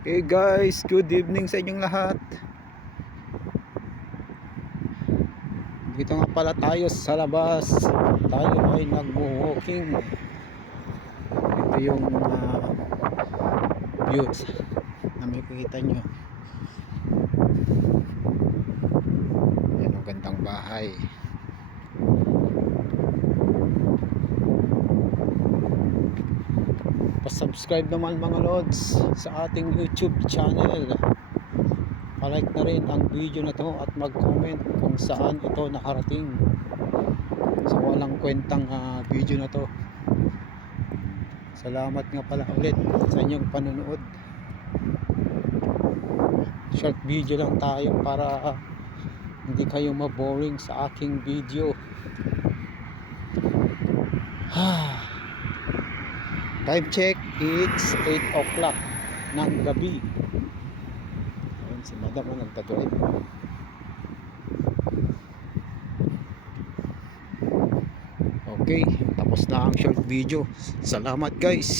Hey guys, good evening sa inyong lahat. Dito nga pala tayo sa labas. Tayo ay nag-walking. Ito yung views na makikita nyo. Yan ang gandang bahay. Pa-subscribe naman mga lods sa ating YouTube channel. Pa-like na rin ang video na to at mag-comment kung saan ito nakarating sa walang kwentang video na to. Salamat nga pala ulit sa inyong panunood. Short video lang tayo para hindi kayo maboring sa aking video. Time check, it's 8 o'clock ng gabi. Ayun, si madam ang nagdadrive. Okay, tapos na ang short video. Salamat guys.